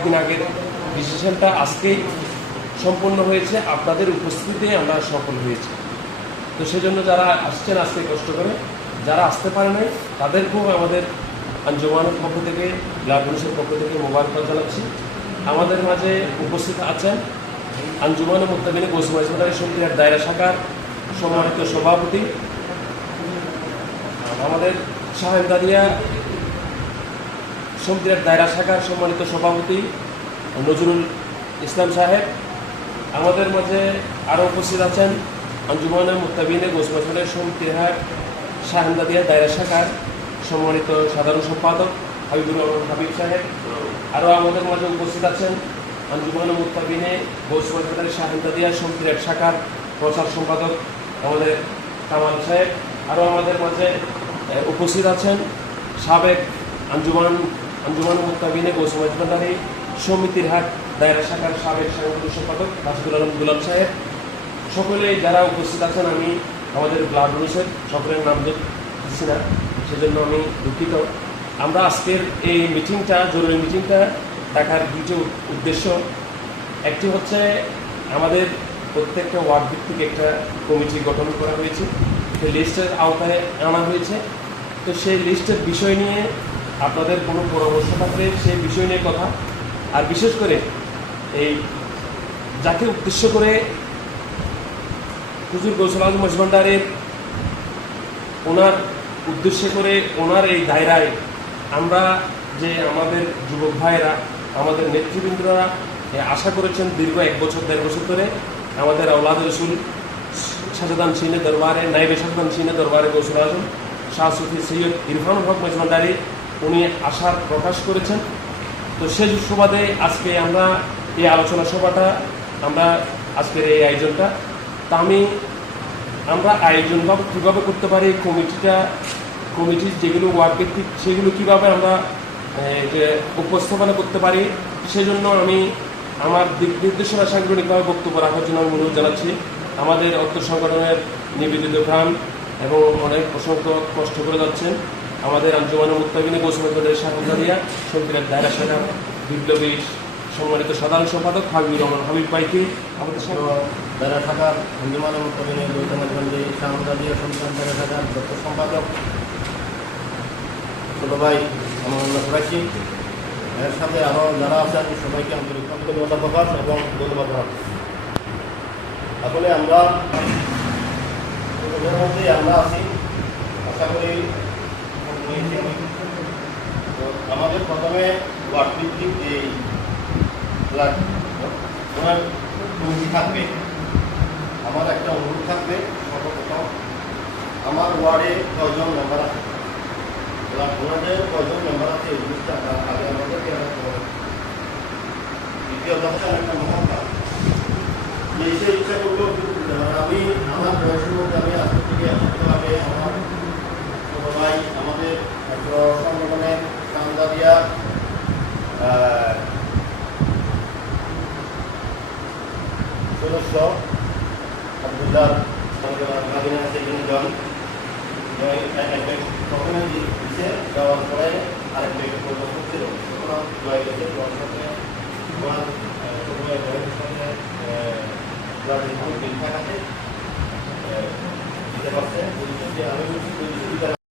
কয়েকদিন আগের ডিসিশনটা আজকেই সম্পন্ন হয়েছে, আপনাদের উপস্থিতিতে আমরা সফল হয়েছি। তো সেজন্য যারা আসছেন আজকে কষ্ট করে, যারা আসতে পারে নাই তাদেরকেও আমাদের আঞ্জুমানের পক্ষ থেকে, ব্লাড ডোনেশনের পক্ষ থেকে মোবারকবাদ জানাচ্ছি। আমাদের মাঝে উপস্থিত আছেন আঞ্জুমান মুত্তাবিনে গৌসুম হাসপাতালের শক্তিহাট দায়রা শাখার সম্মানিত সভাপতি, আমাদের শাহেনদাদিয়া শক্তিহাট দায়রা শাখার সম্মানিত সভাপতি নজরুল ইসলাম সাহেব। আমাদের মাঝে আরও উপস্থিত আছেন আঞ্জুমানে মুত্তাবিনে গৌসুম হাসপাতালের শক্তিহাট শাহেনদাদিয়া দায়রা শাখার সম্মানিত সাধারণ সম্পাদক হাবিবুর রহমান হাবিব সাহেব। আরও আমাদের মাঝে উপস্থিত আছেন আঞ্জুমানে মুত্তাবিনে গৌসুম হাসপাতালের শাহেনদাদিয়া শক্তিহাট শাখার প্রচার সম্পাদক আমাদের কামাল সাহেব। আরও আমাদের মাঝে উপস্থিত আছেন সাবেক আঞ্জুমানে মুত্তাবিনে গৌসুম হাসপাতালের সমিতির হাট দায়রা শাখার সাবেক সাংগঠনিক সম্পাদক রাশিদুল আলম গুলাম সাহেব। সকলে যারা উপস্থিত আছেন, আমি আমাদের ব্লাড ডোনেশন সকলের নাম দিচ্ছি না, সেজন্য আমি দুঃখিত। আমরা আজকের এই মিটিংটা, জরুরি মিটিংটা ডাকার দুটো উদ্দেশ্য। একটি হচ্ছে আমাদের প্রত্যেকটা ওয়ার্ড ভিত্তিক একটা কমিটি গঠন করা হয়েছে, সেই লিস্টের আওতায় আনা হয়েছে। তো সেই লিস্টের বিষয় নিয়ে আপনাদের কোনো পরামর্শ থাকলে সেই বিষয় নিয়ে কথা, আর বিশেষ করে এই যাকে উদ্দেশ্য করে হুজুর গৌসুল আজম মজভান্ডারের ওনার উদ্দেশ্য করে ওনার এই দায়রায় আমরা যে আমাদের যুবক ভাইয়েরা, আমাদের নেতৃবৃন্দরা আশা করেছেন দীর্ঘ 1 বছর 1.5 বছর ধরে আমাদের আওলাদ রসুল শাহজাদান সিনে দরবারে, নাইবে শাহজাদান সিনে দরবারে গৌসুল আজম শাহ সুফি সৈয়দ ইরফানুল হক মজভান্ডারি উনি আশার প্রকাশ করেছেন। তো সেই সুবাদে আজকে আমরা এই আলোচনা সভাটা, আমরা আজকের এই আয়োজনটা, তা আমরা আয়োজন কীভাবে করতে পারি, কমিটির যেগুলো ওয়ার্ড ভিত্তিক সেগুলো কীভাবে আমরা উপস্থাপনা করতে পারি, সেজন্য আমি আমার দিক নির্দেশনা সাংগঠনিকভাবে বক্তব্য রাখার জন্য আমি অনুরোধ জানাচ্ছি আমাদের অর্থ সংগঠনের নিবেদিত প্রাণ এবং অনেক অসংখ্য কষ্ট করে যাচ্ছেন আমাদের আঞ্জুমানে মুত্তাবিনে গৌসুম হাসপাতালের শাহেনদাদিয়া শক্তিহাট দায়রা শাখার বিপ্লবী সম্মানিত সাধারণ সম্পাদক হাবিবুর রহমান হাবিব ভাইকে, আমাদের দায়রা শাখার আঞ্জুমানে মুত্তাবিনে গৌসুম হাসপাতালের শাহেনদাদিয়া শক্তিহাট দায়রা শাখার দপ্তর সম্পাদক ছোটো ভাই আমার কুরাইশি, এর সাথে আরও যারা আছেন সবাইকে আন্তরিক ধন্যবাদ প্রকাশ এবং ধন্যবাদ জানাচ্ছি। আসলে আমরা আছি, আশা করি আমাদের প্রথমে ওয়ার্ড ভিত্তিক এই ওনার কমিটি থাকবে। আমার একটা অনুরোধ থাকবে, সর্বপ্রথম আমার ওয়ার্ডে 10 জন মেম্বার আছে, ওনাদের 10 জন মেম্বার আছে, এই জিনিসটা আগে আমাদেরকে দ্বিতীয়ত হচ্ছে একটা মহঙ্কা এসে ইচ্ছা করলেও আমি আমার বয়সের মধ্যে আমি আজকে থেকে আগে আমার ছোট ভাই আমাদের সংগঠনের শাহেনদাদিয়া সদস্য আব্দুল্লাহ জন প্রথমে দিচ্ছে, দেওয়ার পরে আরেকটা প্রদর্শন ছিল, জয় গেছে থাকাতে দিতে পারছে। আমি